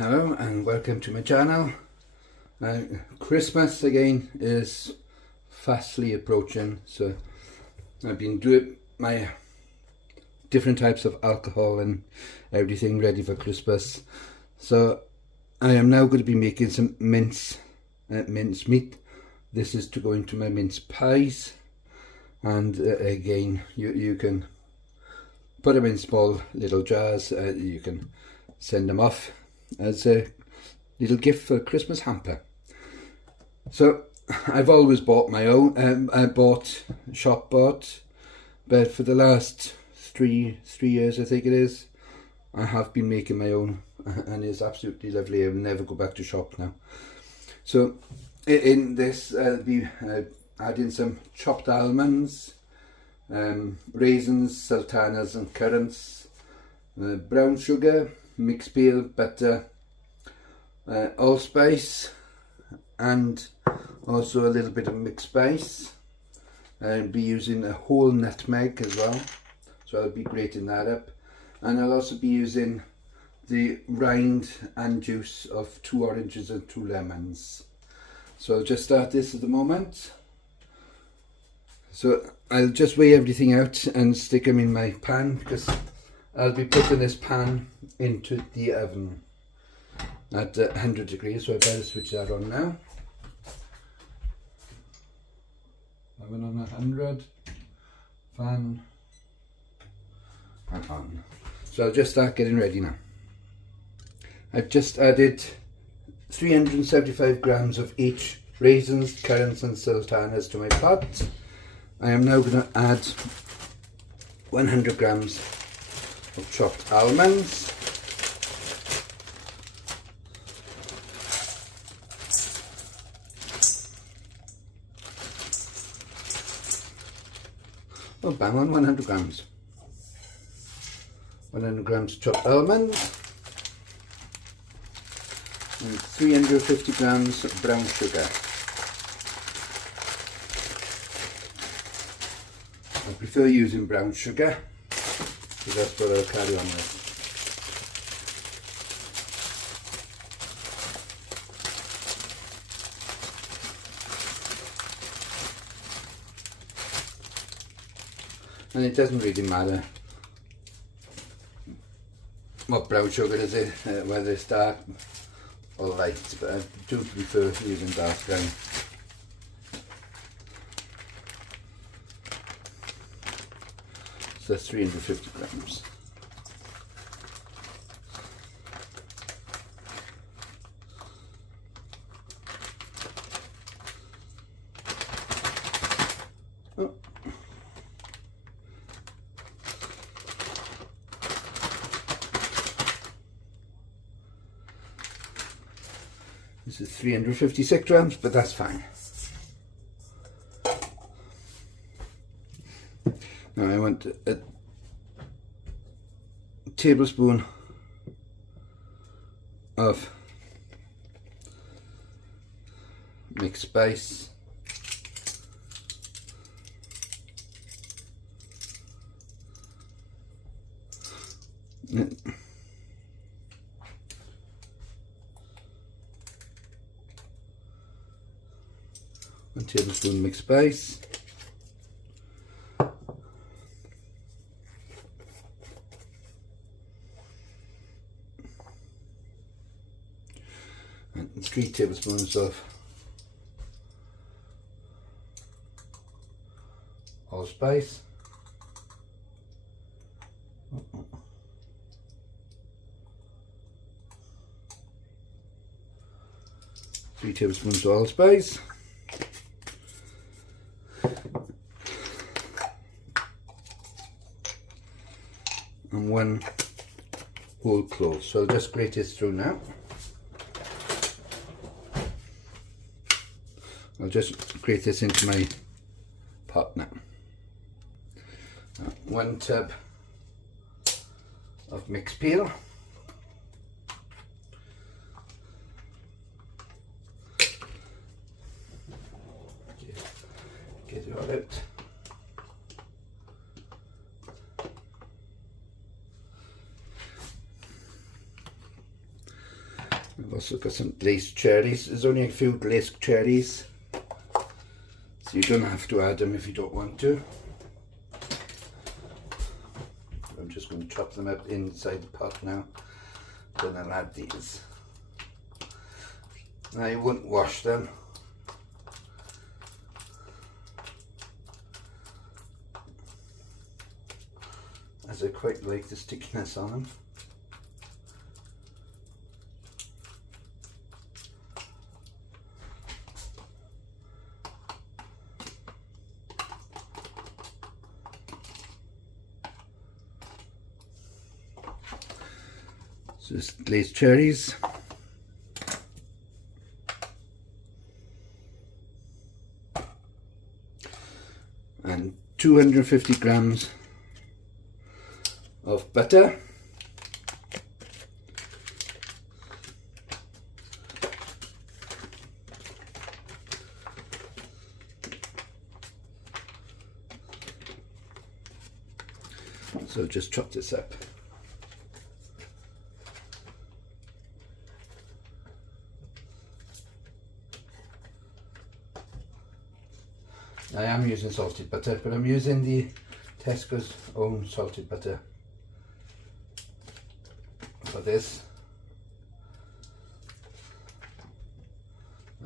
Hello and welcome to my channel. Now, Christmas again is fastly approaching, so I've been doing my different types of alcohol and everything ready for Christmas. So I am now going to be making some mince meat. This is to go into my mince pies, and again you can put them in small little jars. You can send them off as a little gift for a Christmas hamper. So I've always bought my own. I bought shop bought, but for the last three years I think it is, I have been making my own, and it's absolutely lovely. I'll never go back to shop now. So in this I'll be adding some chopped almonds, raisins, sultanas and currants, brown sugar, mixed peel, butter, allspice, and also a little bit of mixed spice. I'll be using a whole nutmeg as well, so I'll be grating that up, and I'll also be using the rind and juice of 2 oranges and 2 lemons. So I'll just start this at the moment. So I'll just weigh everything out and stick them in my pan, because I'll be putting this pan into the oven at 100 degrees, so I better switch that on now. Oven on 100, fan, and on. So I'll just start getting ready now. I've just added 375 grams of each raisins, currants and sultanas to my pot. I am now going to add 100 grams of chopped almonds, oh bang on, 100 grams. 100 grams chopped almonds and 350 grams of brown sugar. I prefer using brown sugar, so that's what I'll carry on with. And it doesn't really matter what brown sugar is it, whether it's dark or light, but I do prefer using dark brown. So that's 350 grams. Oh. This is 356 grams, but that's fine. Now I want a tablespoon of mixed spice, and 1 tablespoon mixed spice, and 3 tablespoons of allspice, 3 tablespoons of allspice, and 1 whole clove. So I'll just grate this through now. I'll just grate this into my pot now. 1 tub of mixed peel, get it all out. I've also got some glazed cherries. There's only a few glazed cherries, so you don't have to add them if you don't want to. I'm just going to chop them up inside the pot now. Then I'll add these. Now you wouldn't wash them. As I quite like the stickiness on them. So just glazed cherries. And 250 grams of butter. So just chop this up. I am using salted butter, but I'm using the Tesco's own salted butter for this.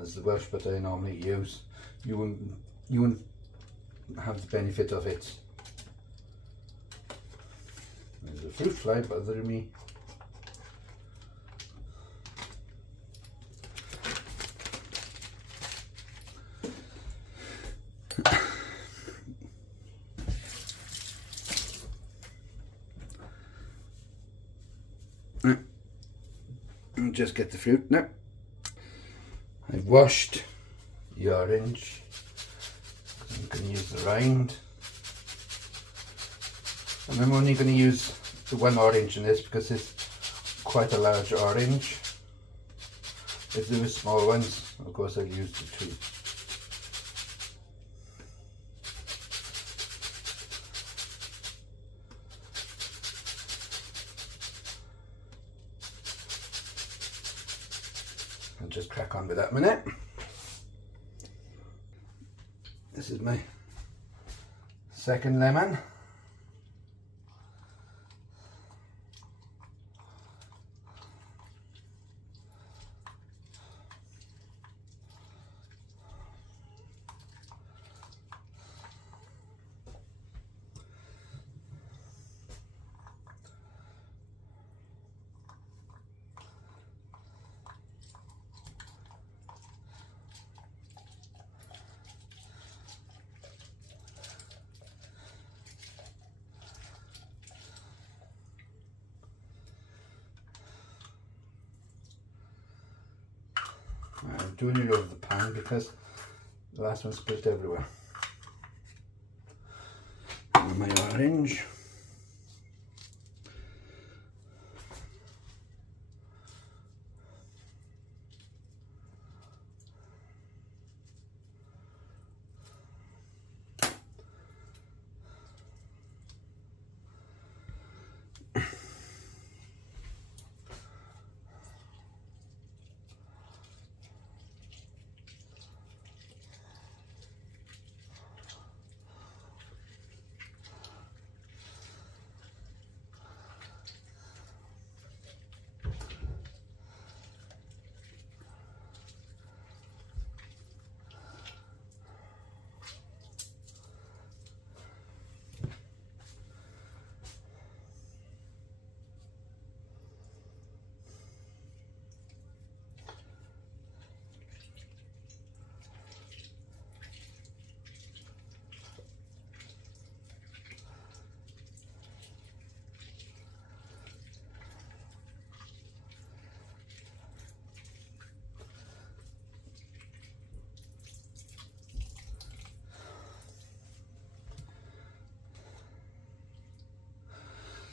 As the Welsh butter I normally use, you wouldn't have the benefit of it. There's a fruit fly bothering me. Just get the fruit now. I've washed the orange. I'm going to use the rind. And I'm only going to use the one orange in this because it's quite a large orange. If there were small ones, of course I'll use the two. I'll just crack on with that a minute. This is my second lemon. I'm doing it over the pan because the last one spilled everywhere. And my orange.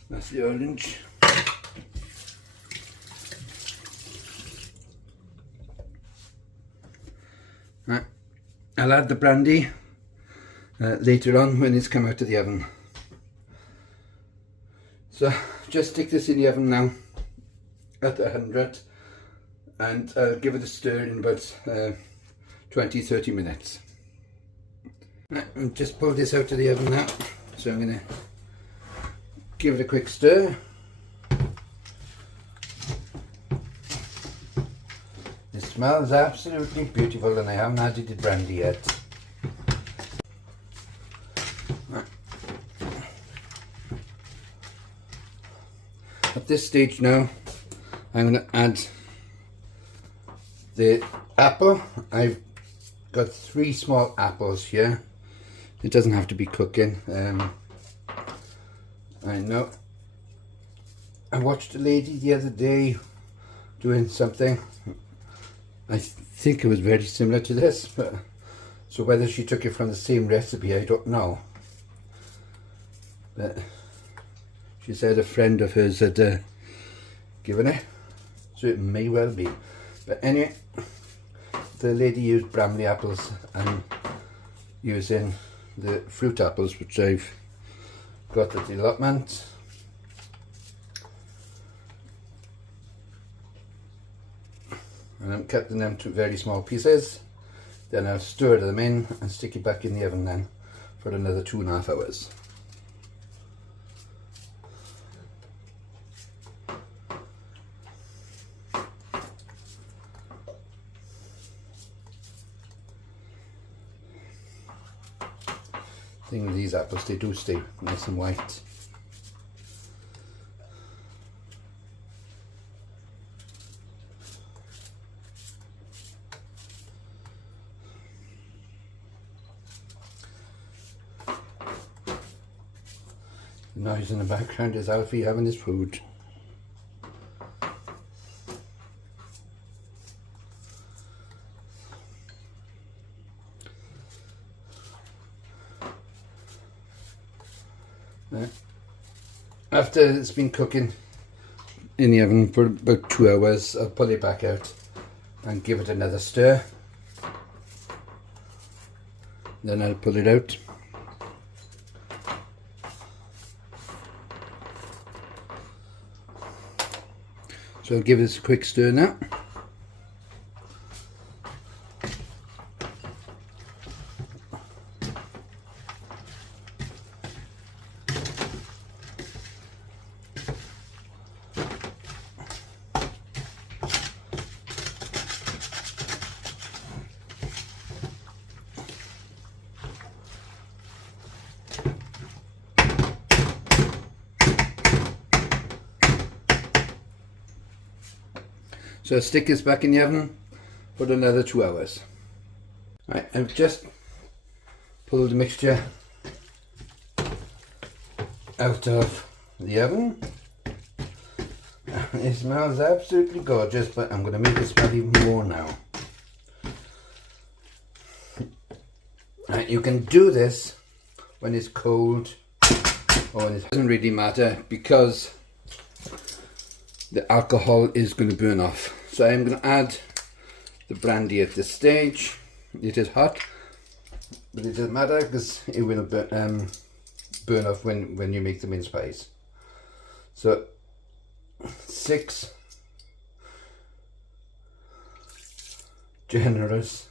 That's the orange. Right. I'll add the brandy later on when it's come out of the oven. So just stick this in the oven now at 100 and I'll give it a stir in about 20-30 minutes. I'll just pull this out of the oven now, so I'm going to give it a quick stir. It smells absolutely beautiful, and I haven't added the brandy yet. At this stage now, I'm going to add the apple. I've got 3 small apples here. It doesn't have to be cooking. I know. I watched a lady the other day doing something. I think it was very similar to this, but so whether she took it from the same recipe, I don't know. But she said a friend of hers had given it, so it may well be. But anyway, the lady used bramley apples and using the fruit apples, which I've got at the allotment. And I'm cutting them to very small pieces. Then I'll stir them in and stick it back in the oven then for another 2.5 hours. Thing with these apples, they do stay nice and white. The noise in the background is Alfie having his food. After it's been cooking in the oven for about 2 hours, I'll pull it back out and give it another stir. Then I'll pull it out. So I'll give this a quick stir now. So I'll stick this back in the oven for another 2 hours. Right, I've just pulled the mixture out of the oven. It smells absolutely gorgeous, but I'm going to make it smell even more now. Right, you can do this when it's cold or when it doesn't really matter, because the alcohol is going to burn off. So I'm going to add the brandy at this stage. It is hot, but it doesn't matter because it will burn off when you make the mince pies. So 6 generous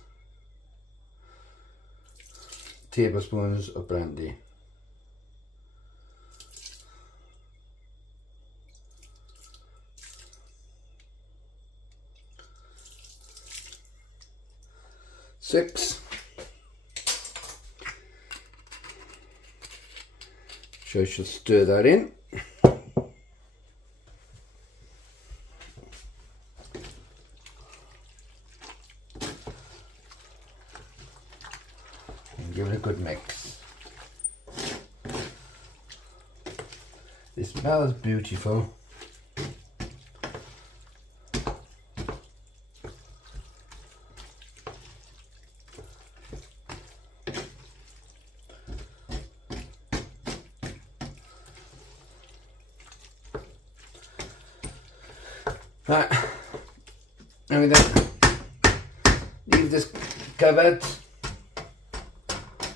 tablespoons of brandy. So I shall stir that in. And give it a good mix. It smells beautiful. Right, I'm going to leave this covered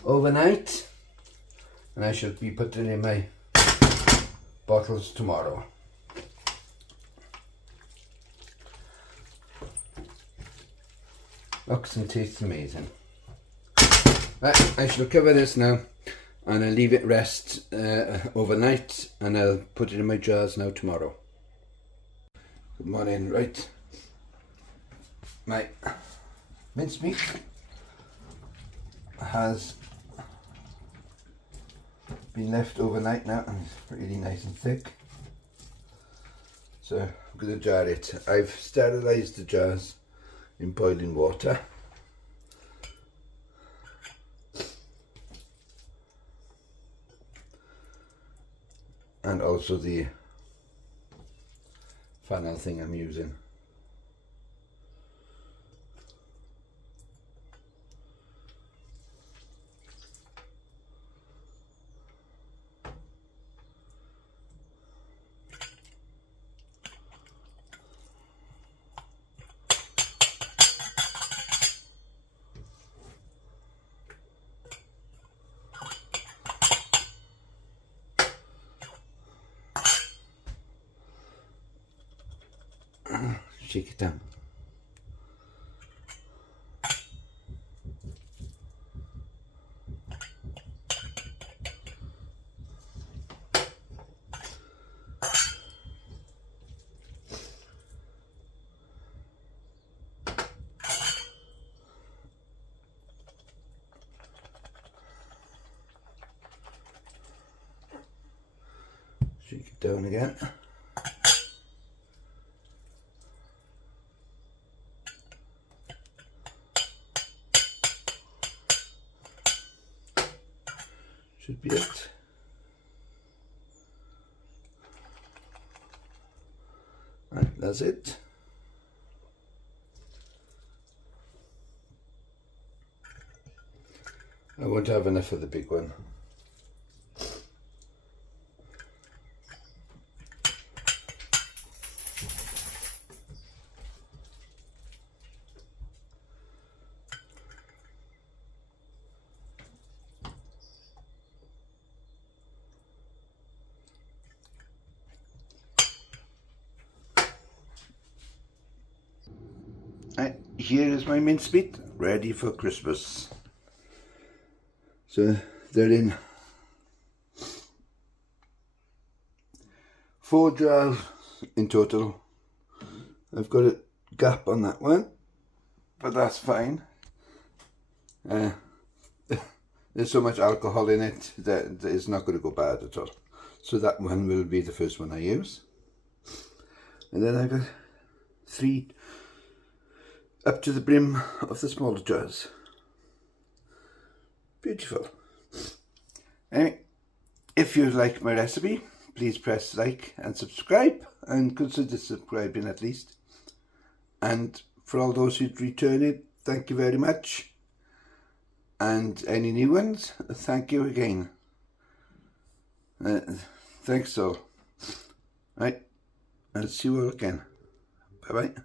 overnight, and I shall be putting it in my bottles tomorrow. Looks and tastes amazing. Right, I shall cover this now and I'll leave it rest overnight, and I'll put it in my jars now tomorrow. Good morning. Right, my mincemeat has been left overnight now and it's really nice and thick, so I'm going to jar it. I've sterilised the jars in boiling water. And also the funnel thing I'm using. Shake it down. Shake it down again. Should be it. Right, that's it. I won't have enough of the big one. Right, here is my mincemeat ready for Christmas. So they're in 4 jars in total. I've got a gap on that one, but that's fine. There's so much alcohol in it that it's not going to go bad at all. So that one will be the first one I use. And then I've got 3 up to the brim of the smaller jars. Beautiful. Anyway, if you like my recipe, please press like and subscribe, and consider subscribing at least. And for all those who return it, thank you very much. And any new ones, thank you again. Thanks all. Right, I'll see you all again. Bye bye.